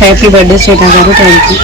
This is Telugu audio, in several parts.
Happy birthday Sreena garu. Thank you.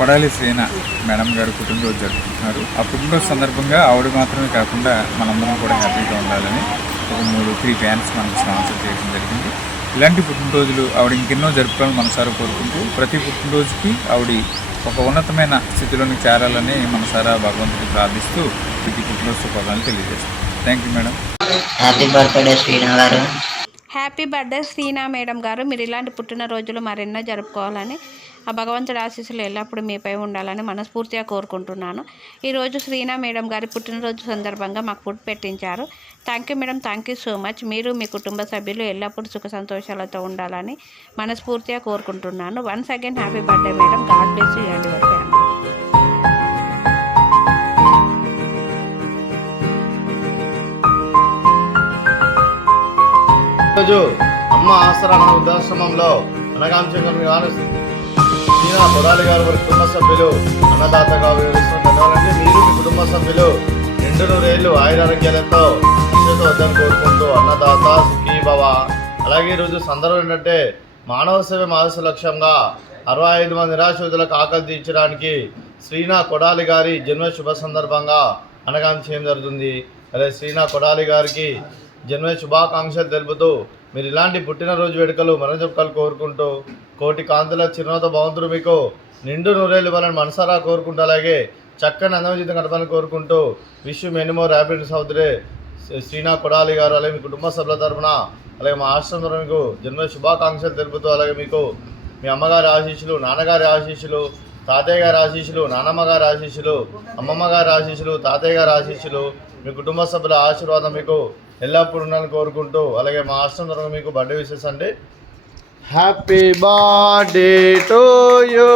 Kodali Sreena madam garu పుట్టినరోజు జరుపుకుంటున్నారు. ఆ పుట్టినరోజు సందర్భంగా ఆవిడ మాత్రమే కాకుండా మనందరం కూడా హ్యాపీగా ఉండాలని ఒక 3 ఫ్యాన్స్ మనకు స్పాన్సర్ చేయడం జరిగింది. ఇలాంటి పుట్టినరోజులు ఆవిడ ఇంకెన్నో జరుపుకోవాలని మనసారా కోరుకుంటూ ప్రతి పుట్టినరోజుకి ఆవిడ ఒక ఉన్నతమైన స్థితిలోకి చేరాలని మనసారా భగవంతుడికి ప్రార్థిస్తూ ప్రతి పుట్టినరోజు శుభాకాంక్షలు తెలియజేస్తాం. Thank you madam. Happy birthday Sreena garu. Happy birthday శ్రీనా madam గారు. మీరు ఇలాంటి పుట్టినరోజులు మరెన్నో జరుపుకోవాలని, ఆ భగవంతుడి ఆశీస్సులు ఎల్లప్పుడూ మీపై ఉండాలని మనస్ఫూర్తిగా కోరుకుంటున్నాను. ఈరోజు శ్రీనా మేడం గారి పుట్టినరోజు సందర్భంగా మాకు ఫుడ్ పెట్టించారు. Thank you madam. Thank you so much. మీరు మీ కుటుంబ సభ్యులు ఎల్లప్పుడూ సుఖ సంతోషాలతో ఉండాలని మనస్ఫూర్తిగా కోరుకుంటున్నాను. Once again happy birthday madam. God bless you and your family. ఈరోజు అమ్మ ఆసరా వృద్ధాశ్రమంలో అనగాంశంగా శ్రీనా కొడాలి గారు వారి కుటుంబ సభ్యులు అన్నదాతగా వివరిస్తున్నారు. మీరు మీ కుటుంబ సభ్యులు 200 ఆయురారోగ్యాలతో వద్దని కోరుకుంటూ అన్నదాత సుఖీ భవ. అలాగే ఈరోజు సందర్భం ఏంటంటే మానవ సేవ మానస లక్ష్యంగా 65 మంది నిరాశ్రితులకు ఆకలి తీర్చడానికి శ్రీనా కొడాలి గారి జన్మ శుభ సందర్భంగా అనగాంశం జరుగుతుంది. అలాగే శ్రీనా కొడాలి గారికి జన్మ శుభాకాంక్షలు తెలుపుతూ మీరు ఇలాంటి పుట్టినరోజు వేడుకలు మనజొక్కలు కోరుకుంటూ కోటి కాంతుల చిరునవ్వుతో భగవంతుడు మీకు నిండు నూరేళ్ళు ఇవ్వాలని మనసారా కోరుకుంటూ అలాగే చక్కని అందమైన జీవితం గడపాలని కోరుకుంటూ wish you many more happiness of the day Sreena Kodali garu. అలాగే మీ కుటుంబ సభ్యుల తరఫున అలాగే మా ఆశ్రమం తరఫున మీకు జన్మ శుభాకాంక్షలు తెలుపుతూ అలాగే మీకు మీ అమ్మగారి ఆశీస్సులు, నాన్నగారి ఆశీస్సులు, తాతయ్య గారి ఆశీస్సులు, నాన్నమ్మ గారి ఆశీస్సులు, అమ్మమ్మ గారి ఆశీస్సులు, తాతయ్య గారి ఆశీస్సులు, మీ కుటుంబ సభ్యుల ఆశీర్వాదం మీకు ఎల్లప్పుడూ ఉండాలని కోరుకుంటూ అలాగే మా ఆశ్రమం తరఫున మీకు బర్త్డే విషెస్ అండి. Happy birthday to you,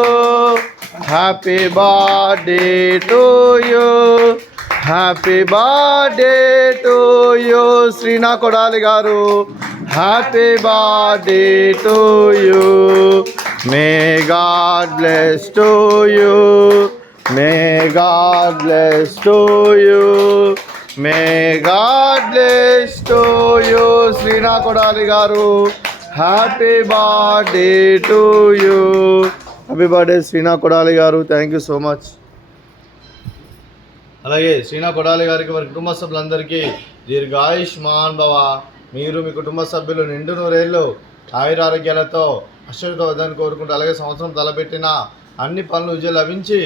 happy birthday to you, happy birthday to you Sreena Kodali garu. Happy birthday to you. May God bless to you, may God bless to you, may God bless to you Sreena Kodali garu. Happy birthday to you. Happy birthday Sreena Kodali garu. Thank you so much. అలాగే శ్రీనా కొడాలి గారికి వారి కుటుంబ సభ్యులందరికీ దీర్ఘాయుష్మాన్ భవ. మీరు మీ కుటుంబ సభ్యులు నిండు నూరేళ్ళు ఆయురారోగ్యాలతో అశ్వతో వద్దని కోరుకుంటూ అలాగే సంవత్సరం తలపెట్టిన అన్ని పనులు విజయం లభించి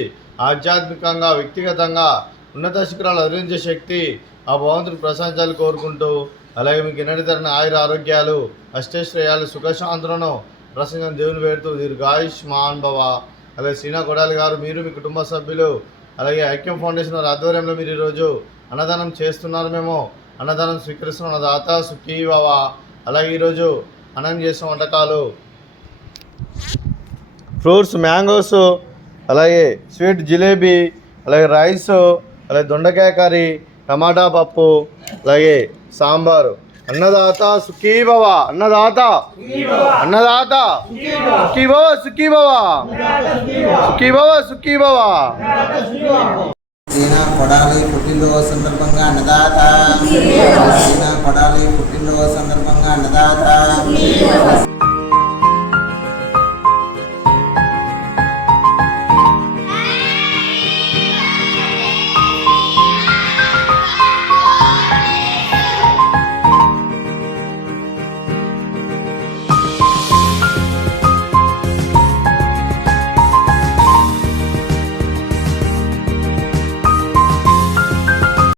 ఆధ్యాత్మికంగా వ్యక్తిగతంగా ఉన్నత శిఖరాలు అధిరించే శక్తి ఆ భగవంతుని ప్రశంసాలు కోరుకుంటూ అలాగే మీకు ఎన్నటి తరని ఆయుర ఆరోగ్యాలు, అష్టైశ్వర్యాలు, సుఖశాంతులను ప్రసంగం దేవుని పేరుతూ దీర్ఘాయుష్మాన్ భవ. అలాగే శ్రీనా కొడాలి గారు మీరు మీ కుటుంబ సభ్యులు అలాగే ఐక్యం ఫౌండేషన్ వారి ఆధ్వర్యంలో మీరు ఈరోజు అన్నదానం చేస్తున్నారు. మేము అన్నదానం స్వీకరిస్తున్న దాత సుఖీ భవ. అలాగే ఈరోజు అన్నం చేసిన వంటకాలు ఫ్రూట్స్, మ్యాంగోస్, అలాగే స్వీట్ జిలేబీ, అలాగే రైస్, అలాగే దొండకాయ కర్రీ, టమాటా పప్పు, అలాగే సాంబారు. అన్నదాత సుఖీ భవ. అన్నదాత అన్నదాత సుఖీ భవ, సుఖీ భవ, సుఖీ భవ, సుఖీ భవ. శ్రీనా కొడాలి పుట్టినరోజు సందర్భంగా అన్నదాత, శ్రీనా కొడాలి పుట్టినరోజు సందర్భంగా అన్నదాత.